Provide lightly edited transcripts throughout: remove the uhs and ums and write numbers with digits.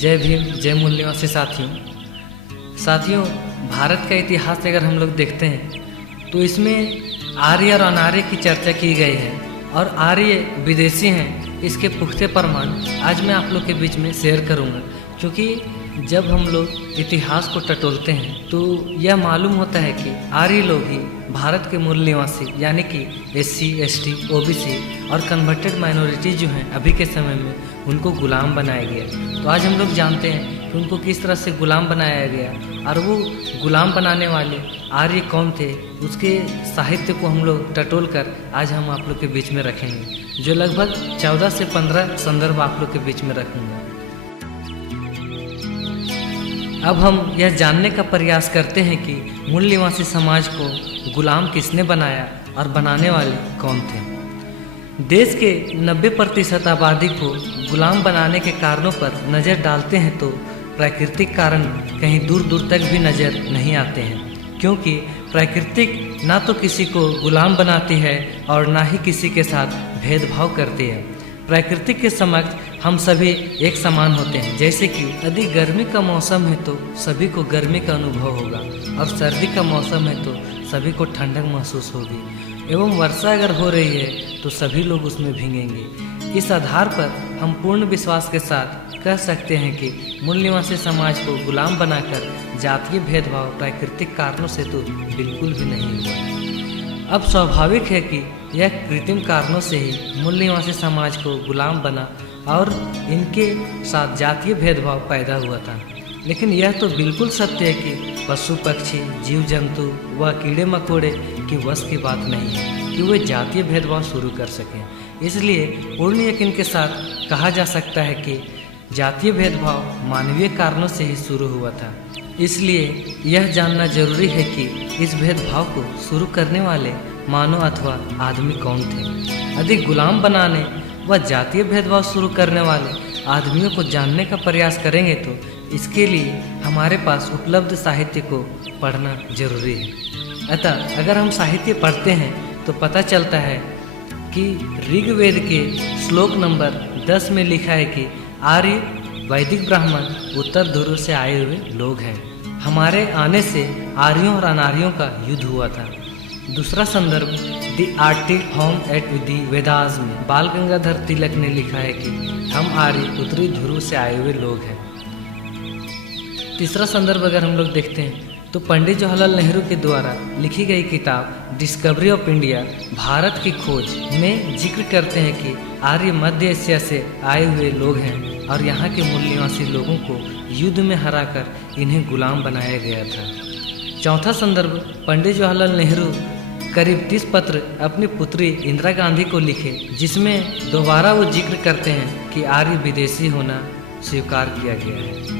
जय भीम, जय मूल निवासी साथियों, भारत का इतिहास अगर हम लोग देखते हैं तो इसमें आर्य और अनार्य की चर्चा की गई है और आर्य विदेशी हैं, इसके पुख्ते प्रमाण आज मैं आप लोग के बीच में शेयर करूंगा। क्योंकि जब हम लोग इतिहास को टटोलते हैं तो यह मालूम होता है कि आर्य लोग ही भारत के मूल निवासी यानी कि SC, ST, OBC और कन्वर्टेड माइनॉरिटी जो हैं अभी के समय में उनको गुलाम बनाया गया। तो आज हम लोग जानते हैं कि उनको किस तरह से गुलाम बनाया गया और वो गुलाम बनाने वाले आर्य कौन थे, उसके साहित्य को हम लोग टटोल कर आज हम आप लोग के बीच में रखेंगे, जो लगभग 14 से 15 संदर्भ आप लोग के बीच में रखूँगा। अब हम यह जानने का प्रयास करते हैं कि मूल निवासी समाज को गुलाम किसने बनाया और बनाने वाले कौन थे। देश के 90% आबादी को गुलाम बनाने के कारणों पर नज़र डालते हैं तो प्राकृतिक कारण कहीं दूर दूर तक भी नज़र नहीं आते हैं, क्योंकि प्राकृतिक ना तो किसी को गुलाम बनाती है और ना ही किसी के साथ भेदभाव करती है। प्राकृतिक के समक्ष हम सभी एक समान होते हैं। जैसे कि यदि गर्मी का मौसम है तो सभी को गर्मी का अनुभव होगा और सर्दी का मौसम है तो सभी को ठंडक महसूस होगी एवं वर्षा अगर हो रही है तो सभी लोग उसमें भीगेंगे। इस आधार पर हम पूर्ण विश्वास के साथ कह सकते हैं कि मूल निवासी समाज को गुलाम बनाकर जातीय भेदभाव प्राकृतिक कारणों से तो बिल्कुल भी नहीं हुआ। अब स्वाभाविक है कि यह कृत्रिम कारणों से ही मूल निवासी समाज को गुलाम बना और इनके साथ जातीय भेदभाव पैदा हुआ था। लेकिन यह तो बिल्कुल सत्य है कि पशु पक्षी, जीव जंतु व कीड़े मकोड़े की वश की बात नहीं है कि वे जातीय भेदभाव शुरू कर सकें। इसलिए पूर्ण यकीन के साथ कहा जा सकता है कि जातीय भेदभाव मानवीय कारणों से ही शुरू हुआ था। इसलिए यह जानना जरूरी है कि इस भेदभाव को शुरू करने वाले मानव अथवा आदमी कौन थे। यदि गुलाम बनाने व जातीय भेदभाव शुरू करने वाले आदमियों को जानने का प्रयास करेंगे तो इसके लिए हमारे पास उपलब्ध साहित्य को पढ़ना जरूरी है। अतः अगर हम साहित्य पढ़ते हैं तो पता चलता है कि ऋग्वेद के श्लोक नंबर 10 में लिखा है कि आर्य वैदिक ब्राह्मण उत्तर ध्रुव से आए हुए लोग हैं। हमारे आने से आर्यों और अनार्यों का युद्ध हुआ था। दूसरा संदर्भ the Arctic home at the Vedas में बाल गंगाधर तिलक ने लिखा है कि हम आर्य उत्तरी ध्रुव से आए हुए लोग हैं। तीसरा संदर्भ अगर हम लोग देखते हैं तो पंडित जवाहरलाल नेहरू के द्वारा लिखी गई किताब डिस्कवरी ऑफ इंडिया भारत की खोज में जिक्र करते हैं कि आर्य मध्य एशिया से आए हुए लोग हैं और यहाँ के मूल निवासी लोगों को युद्ध में हराकर इन्हें गुलाम बनाया गया था। चौथा संदर्भ पंडित जवाहरलाल नेहरू करीब 30 पत्र अपनी पुत्री इंदिरा गांधी को लिखे, जिसमें दोबारा वो जिक्र करते हैं कि आर्य विदेशी होना स्वीकार किया गया है।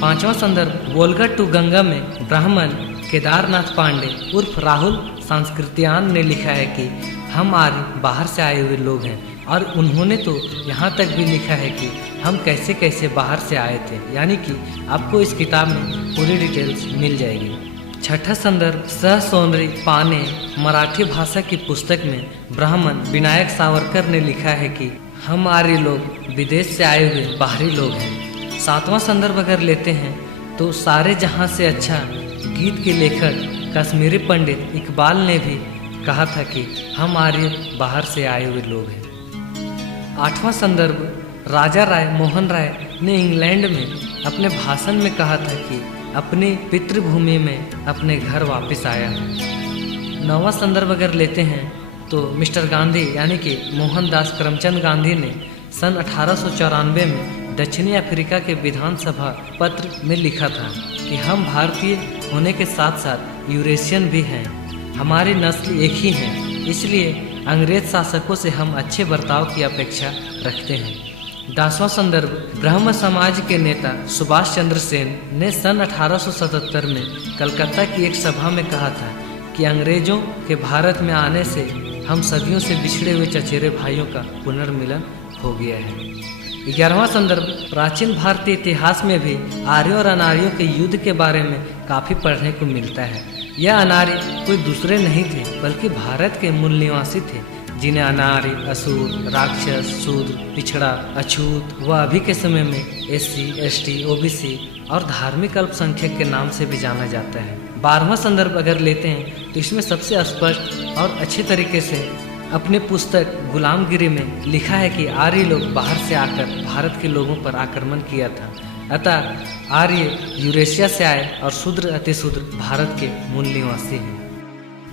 पांचवा संदर्भ वोल्गा टू गंगा में ब्राह्मण केदारनाथ पांडे उर्फ राहुल सांस्कृतियान ने लिखा है कि हम आर्य बाहर से आए हुए लोग हैं और उन्होंने तो यहाँ तक भी लिखा है कि हम कैसे कैसे बाहर से आए थे, यानी कि आपको इस किताब में पूरी डिटेल्स मिल जाएगी। छठा संदर्भ सह सोनरी पाने मराठी भाषा की पुस्तक में ब्राह्मण विनायक सावरकर ने लिखा है कि हम आर्य लोग विदेश से आए हुए बाहरी लोग हैं। सातवां संदर्भ अगर लेते हैं तो सारे जहां से अच्छा गीत के लेखक कश्मीरी पंडित इकबाल ने भी कहा था कि हम आर्य बाहर से आए हुए लोग हैं। आठवां संदर्भ राजा राय मोहन राय ने इंग्लैंड में अपने भाषण में कहा था कि अपनी पितृभूमि में अपने घर वापस आया। नौवां संदर्भ अगर लेते हैं तो मिस्टर गांधी यानी कि मोहनदास करमचंद गांधी ने सन 1894 में दक्षिणी अफ्रीका के विधानसभा पत्र में लिखा था कि हम भारतीय होने के साथ साथ यूरेशियन भी हैं, हमारी नस्ल एक ही है, इसलिए अंग्रेज शासकों से हम अच्छे बर्ताव की अपेक्षा रखते हैं। 10वां संदर्भ ब्रह्म समाज के नेता सुभाष चंद्र सेन ने सन 1877 में कलकत्ता की एक सभा में कहा था कि अंग्रेजों के भारत में आने से हम सदियों से बिछड़े हुए चचेरे भाइयों का पुनर्मिलन हो गया है। 11वां संदर्भ प्राचीन भारतीय इतिहास में भी आर्यों और अनार्यों के युद्ध के बारे में काफ़ी पढ़ने को मिलता है। यह अनार्य कोई दूसरे नहीं थे बल्कि भारत के मूल निवासी थे, जिन्हें अनार्य, असुर, राक्षस, शूद्र, पिछड़ा, अछूत व अभी के समय में SC, ST, OBC और धार्मिक अल्पसंख्यक के नाम से भी जाना जाता है। 12वां संदर्भ अगर लेते हैं तो इसमें सबसे स्पष्ट और अच्छे तरीके से अपने पुस्तक गुलामगिरी में लिखा है कि आर्य लोग बाहर से आकर भारत के लोगों पर आक्रमण किया था, अतः आर्य यूरेशिया से आए और शूद्र अतिशूद्र भारत के मूल निवासी हैं।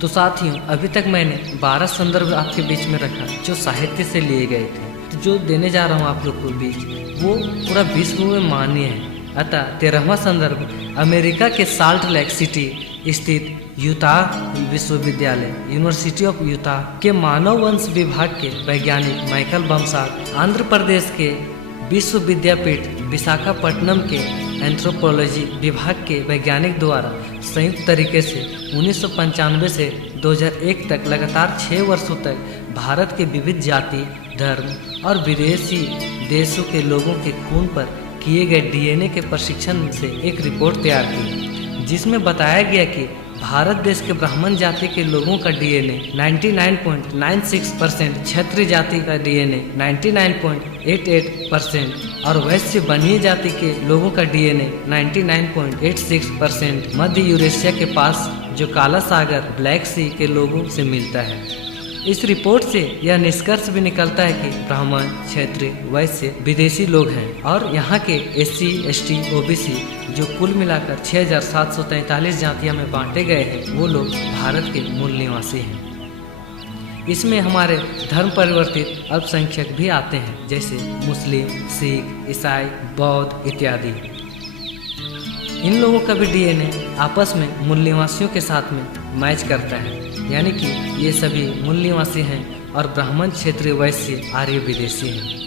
तो साथियों, अभी तक मैंने 12 संदर्भ आपके बीच में रखा जो साहित्य से लिए गए थे। तो जो देने जा रहा हूँ आप लोग को बीच वो पूरा विश्व में मान्य है। अतः 13वां संदर्भ अमेरिका के साल्ट लेक सिटी स्थित यूटाह विश्वविद्यालय यूनिवर्सिटी ऑफ यूटाह के मानव वंश विभाग के वैज्ञानिक माइकल बमसाक, आंध्र प्रदेश के विश्व विद्यापीठ विशाखापट्टनम के एंथ्रोपोलॉजी विभाग के वैज्ञानिक द्वारा संयुक्त तरीके से 1995 से 2001 तक लगातार 6 वर्षों तक भारत के विविध जाति, धर्म और विदेशी देशों के लोगों के खून पर किए गए DNA के प्रशिक्षण से एक रिपोर्ट तैयार की, जिसमें बताया गया कि भारत देश के ब्राह्मण जाति के लोगों का DNA 99.96%, क्षत्रिय जाति का DNA 99.88% और वैश्य बनिए जाति के लोगों का DNA 99.86% मध्य यूरेशिया के पास जो काला सागर ब्लैक सी के लोगों से मिलता है। इस रिपोर्ट से यह निष्कर्ष भी निकलता है कि ब्राह्मण, क्षत्रिय, वैश्य विदेशी लोग हैं और यहाँ के SC, ST, OBC जो कुल मिलाकर 6743 जातियों में बांटे गए हैं वो लोग भारत के मूल निवासी हैं। इसमें हमारे धर्म परिवर्तित अल्पसंख्यक भी आते हैं, जैसे मुस्लिम, सिख, ईसाई, बौद्ध इत्यादि। इन लोगों का भी DNA आपस में मूल निवासियों के साथ में मैच करता है, यानी कि ये सभी मूल निवासी हैं और ब्राह्मण, क्षेत्रीय, वैश्य, आर्य विदेशी हैं।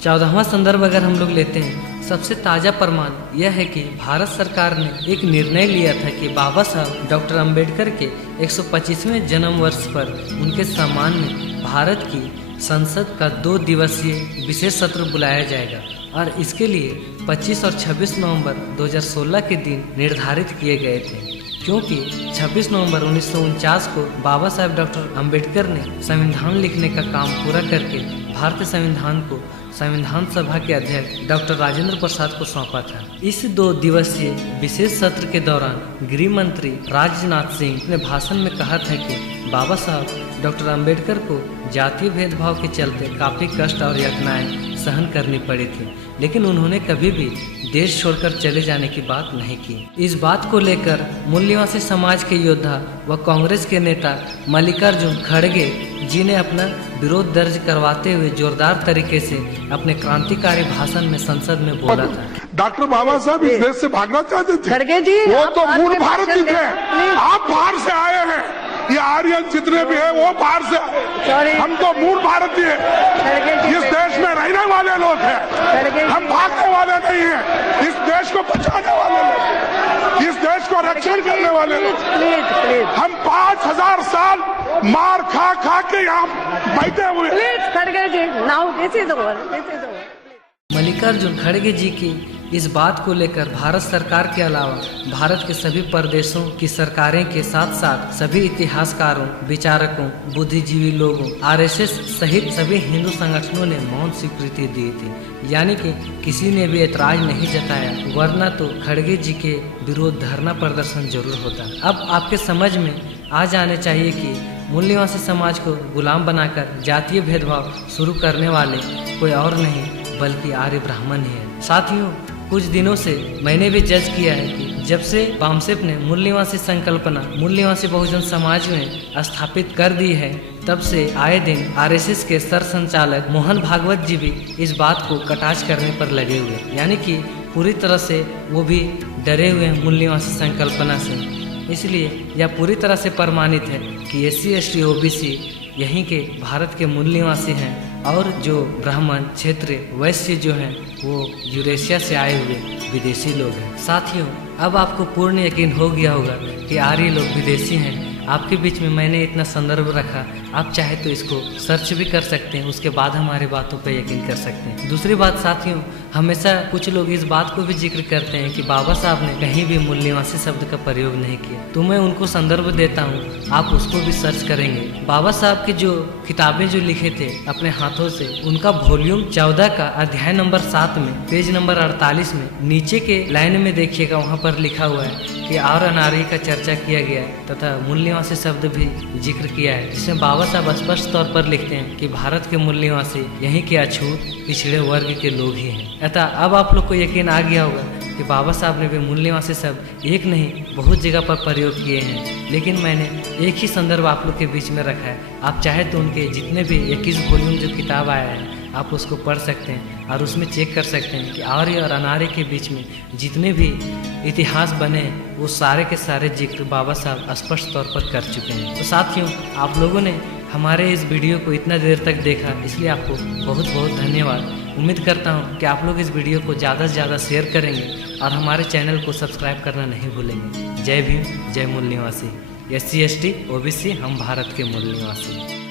14वां संदर्भ अगर हम लोग लेते हैं, सबसे ताज़ा प्रमाण यह है कि भारत सरकार ने एक निर्णय लिया था कि बाबा साहब डॉक्टर अंबेडकर के 125वें जन्म वर्ष पर उनके सम्मान में भारत की संसद का 2 दिवसीय विशेष सत्र बुलाया जाएगा और इसके लिए 25 और 26 नवंबर 2016 के दिन निर्धारित किए गए थे, क्योंकि 26 नवंबर 1949 को बाबा साहब डॉक्टर अंबेडकर ने संविधान लिखने का काम पूरा करके भारतीय संविधान को संविधान सभा के अध्यक्ष डॉक्टर राजेंद्र प्रसाद को सौंपा था। इस 2 दिवसीय विशेष सत्र के दौरान गृह मंत्री राजनाथ सिंह ने भाषण में कहा था कि बाबा साहब डॉक्टर अंबेडकर को जातीय भेदभाव के चलते काफी कष्ट और यातनाएं सहन करनी पड़ी थी, लेकिन उन्होंने कभी भी देश छोड़कर चले जाने की बात नहीं की। इस बात को लेकर मूल निवासी समाज के योद्धा व कांग्रेस के नेता मल्लिकार्जुन खड़गे जी ने अपना विरोध दर्ज करवाते हुए जोरदार तरीके से अपने क्रांतिकारी भाषण में संसद में बोला था। डॉक्टर बाबा साहब इस देश से भागना चाहते थे, खड़गे जी वो तो मूल भारतीय थे, आप बाहर से आए हैं। ये आर्यन जितने भी है वो बाहर से आए, हम तो मूल भारतीय इस देश में रहने वाले लोग हैं, हम भागने वाले नहीं हैं। इस देश को बचाने वाले लोग, इस देश को रक्षण करने वाले लोग। हम 5000 साल मार खा खा के यहाँ बैठे हुए। मल्लिकार्जुन खड़गे जी की इस बात को लेकर भारत सरकार के अलावा भारत के सभी प्रदेशों की सरकारें के साथ साथ सभी इतिहासकारों, विचारकों, बुद्धिजीवी लोगों, RSS सहित सभी हिंदू संगठनों ने मौन स्वीकृति दी थी, यानी कि किसी ने भी ऐतराज नहीं जताया, वरना तो खड़गे जी के विरोध धरना प्रदर्शन जरूर होता। अब आपके समझ में आ जाने चाहिए कि मूल निवासी समाज को गुलाम बनाकर जातीय भेदभाव शुरू करने वाले कोई और नहीं बल्कि आर्य ब्राह्मण ही है। साथियों, कुछ दिनों से मैंने भी जज किया है कि जब से बामसेप ने मूल निवासी संकल्पना मूल निवासी बहुजन समाज में स्थापित कर दी है, तब से आए दिन RSS के सर संचालक मोहन भागवत जी भी इस बात को कटाक्ष करने पर लगे हुए, यानी कि पूरी तरह से वो भी डरे हुए हैं मूल निवासी संकल्पना से। इसलिए यह पूरी तरह से प्रमाणित है कि SC, ST, OBC यहीं के भारत के मूल निवासी हैं और जो ब्राह्मण, क्षेत्रीय, वैश्य जो हैं वो यूरेशिया से आए हुए विदेशी लोग हैं। साथियों, अब आपको पूर्ण यकीन हो गया होगा कि आर्य लोग विदेशी हैं, आपके बीच में मैंने इतना संदर्भ रखा, आप चाहे तो इसको सर्च भी कर सकते हैं, उसके बाद हमारी बातों पर यकीन कर सकते हैं। दूसरी बात साथियों, हमेशा कुछ लोग इस बात को भी जिक्र करते हैं कि बाबा साहब ने कहीं भी मूल निवासी शब्द का प्रयोग नहीं किया, तो मैं उनको संदर्भ देता हूँ, आप उसको भी सर्च करेंगे। बाबा साहब की जो किताबें जो लिखे थे अपने हाथों से, उनका वॉल्यूम 14 का अध्याय नंबर 7 में पेज नंबर 48 में नीचे के लाइन में देखिएगा, वहाँ पर लिखा हुआ है कि और अनारी का चर्चा किया गया है तथा मूल निवासी शब्द भी जिक्र किया है, जिसमें बाबा साहब स्पष्ट तौर पर लिखते हैं कि भारत के मूल निवासी यहीं के अछूत पिछड़े वर्ग के लोग ही हैं। अतः अब आप लोग को यकीन आ गया होगा कि बाबा साहब ने भी मूल निवासी शब्द एक नहीं बहुत जगह पर प्रयोग किए हैं, लेकिन मैंने एक ही संदर्भ आप लोग के बीच में रखा है। आप चाहे तो उनके जितने भी 21 वॉल्यूम जो किताब आया है आप उसको पढ़ सकते हैं और उसमें चेक कर सकते हैं कि आर्य और अनार्य के बीच में जितने भी इतिहास बने वो सारे के सारे जिक्र बाबा साहब स्पष्ट तौर पर कर चुके हैं। तो साथियों, आप लोगों ने हमारे इस वीडियो को इतना देर तक देखा, इसलिए आपको बहुत बहुत धन्यवाद। उम्मीद करता हूँ कि आप लोग इस वीडियो को ज़्यादा से ज़्यादा शेयर करेंगे और हमारे चैनल को सब्सक्राइब करना नहीं भूलेंगे। जय भीम, जय मूल निवासी। SC ST OBC हम भारत के मूल निवासी।